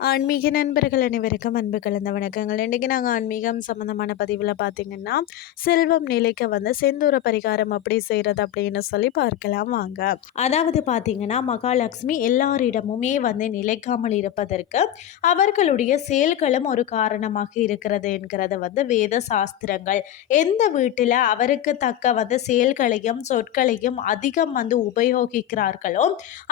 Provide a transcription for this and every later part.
ஆன்மீக நண்பர்கள் அனைவருக்கும் அன்பு கலந்த வணக்கங்கள். இன்றைக்கி நாங்கள் ஆன்மீகம் சம்மந்தமான பதிவில் பார்த்திங்கன்னா செல்வம் நிலைக்க வந்து செந்தூர பரிகாரம் அப்படி செய்கிறது அப்படின்னு சொல்லி பார்க்கலாம் வாங்க. அதாவது பார்த்திங்கன்னா மகாலட்சுமி எல்லாரிடமுமே வந்து நிலைக்காமல் இருப்பதற்கு அவர்களுடைய செயல்களும் ஒரு காரணமாக இருக்கிறது என்கிறது வந்து வேத சாஸ்திரங்கள். எந்த வீட்டில் அவருக்கு தக்க வந்து செயல்களையும் சொற்களையும் அதிகம் வந்து உபயோகிக்கிறார்களோ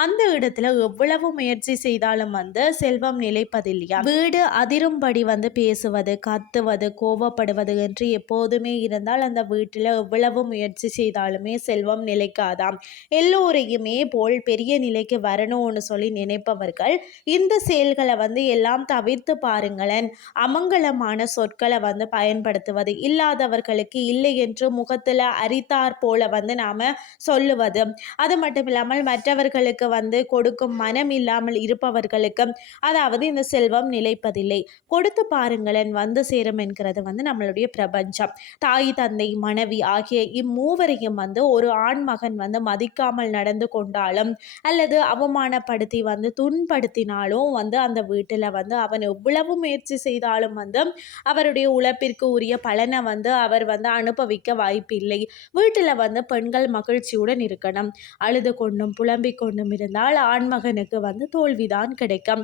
அந்த இடத்துல எவ்வளவு முயற்சி செய்தாலும் வந்து செல்வம் நிலை நிலைப்பதில்லையா? வீடு அதிரும்படி வந்து பேசுவது கத்துவது கோவப்படுவது என்று எப்போதுமே இருந்தால் அந்த வீட்டில் எவ்வளவு முயற்சி செய்தாலுமே செல்வம் நிலைக்காதாம். எல்லோரையுமே போல் பெரிய நிலைக்கு வரணும்னு சொல்லி நினைப்பவர்கள் இந்த செயல்களை வந்து எல்லாம் தவிர்த்து பாருங்களேன். அமங்கலமான சொற்களை வந்து பயன்படுத்துவது இல்லாதவர்களுக்கு இல்லை என்று முகத்தில் அரித்தார் போல வந்து நாம் சொல்லுவது. அது மட்டும் இல்லாமல் மற்றவர்களுக்கு வந்து கொடுக்கும் மனம் இல்லாமல் இருப்பவர்களுக்கு அதாவது இந்த செல்வம் நிலைப்பதில்லை. கொடுத்து பாருங்களேன் வந்து சேரும் என்கிறது வந்து நம்மளுடைய பிரபஞ்சம். தாய் தந்தை மனைவி ஆகிய இம்மூவரையும் வந்து ஒரு ஆண் மகன் வந்து மதிக்காமல் நடந்து கொண்டாலும் அல்லது அவமானப்படுத்தி வந்து துன்படுத்தினாலும் வந்து அந்த வீட்டில் வந்து அவன் எவ்வளவு முயற்சி செய்தாலும் வந்து அவருடைய உழைப்பிற்கு உரிய பலனை வந்து அவர் வந்து அனுபவிக்க வாய்ப்பில்லை. வீட்டில் வந்து பெண்கள் மகிழ்ச்சியுடன் இருக்கணும். அழுது கொண்டும் புலம்பிக் கொண்டும் இருந்தால் ஆண்மகனுக்கு வந்து தோல்விதான் கிடைக்கும்.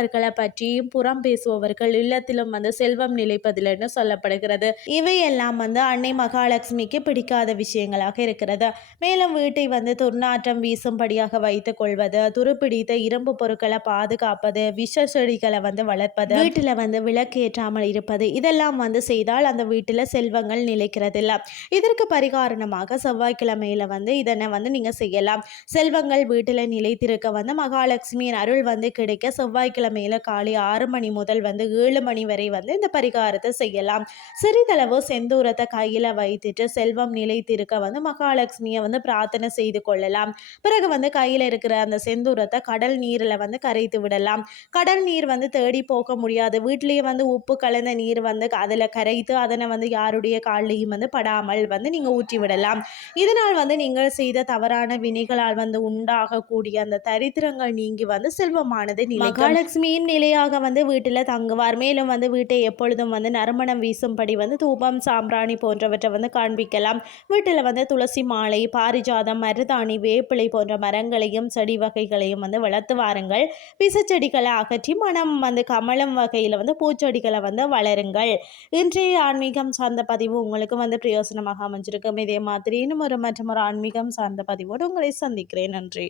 அடுத்தவர்களை பற்றியும் புறம் பேசுபவர்கள் இல்லத்திலும் வந்து செல்வம் நிலைப்பதில்லைன்னு சொல்லப்படுகிறது. இவையெல்லாம் வந்து அன்னை மகாலட்சுமிக்கு பிடிக்காத விஷயங்களாக இருக்கிறது. மேலும் வீட்டை வந்து துர்நாற்றம் வீசும்படியாக வைத்துக் கொள்வது துருப்பிடித்த இரும்பு பொருட்களை பாதுகாப்பது விஷ செடிகளை வந்து வளர்ப்பது வீட்டில் வந்து விளக்கேற்றாமல் இருப்பது இதெல்லாம் வந்து செய்தால் அந்த வீட்டில் செல்வங்கள் நிலைக்கிறதில்ல. இதற்கு பரிகாரணமாக செவ்வாய்க்கிழமையில வந்து இதனை வந்து நீங்கள் செய்யலாம். செல்வங்கள் வீட்டில் நிலைத்திருக்க வந்து மகாலட்சுமியின் அருள் வந்து கிடைக்க செவ்வாய்க்கிழமை செவ்வாய்க்கிழமையில காலை ஆறு மணி முதல் வந்து ஏழு மணி வரை வந்து இந்த பரிகாரத்தை செய்யலாம். சிறிதளவு செந்தூரத்தை கையில் வைத்துட்டு செல்வம் நிலைத்திருக்க வந்து மகாலட்சுமியை வந்து பிரார்த்தனை செய்து கொள்ளலாம். பிறகு வந்து கையில் இருக்கிற அந்த செந்தூரத்தை கடல் நீரில் வந்து கரைத்து விடலாம். கடல் நீர் வந்து தேடி போக முடியாது. வீட்லேயே வந்து உப்பு கலந்த நீர் வந்து அதில் கரைத்து அதனை வந்து யாருடைய காலையும் வந்து படாமல் வந்து நீங்கள் ஊற்றி விடலாம். இதனால் வந்து நீங்கள் செய்த தவறான வினைகளால் வந்து உண்டாகக்கூடிய அந்த தரித்திரங்கள் நீங்கி வந்து செல்வமானது மகாலட்சுமி லக்ஷ்மியின் நிலையாக வந்து வீட்டில் தங்குவார். மேலும் வந்து வீட்டை எப்பொழுதும் வந்து நறுமணம் வீசும்படி வந்து தூபம் சாம்பிராணி போன்றவற்றை வந்து காண்பிக்கலாம். வீட்டில் வந்து துளசி மாலை பாரிஜாதம் மருதாணி வேப்பிலை போன்ற மரங்களையும் செடி வகைகளையும் வந்து வளர்த்து வாருங்கள். பிசச்செடிகளை அகற்றி மனம் வந்து கமலம் வகையில் வந்து பூச்செடிகளை வந்து வளருங்கள். இன்றைய ஆன்மீகம் சார்ந்த பதிவு உங்களுக்கு வந்து பிரயோசனமாக அமைஞ்சிருக்கும். இதே மாதிரி இன்னும் ஒரு மற்றும் ஒரு ஆன்மீகம் சார்ந்த பதிவோடு உங்களை சந்திக்கிறேன். நன்றி.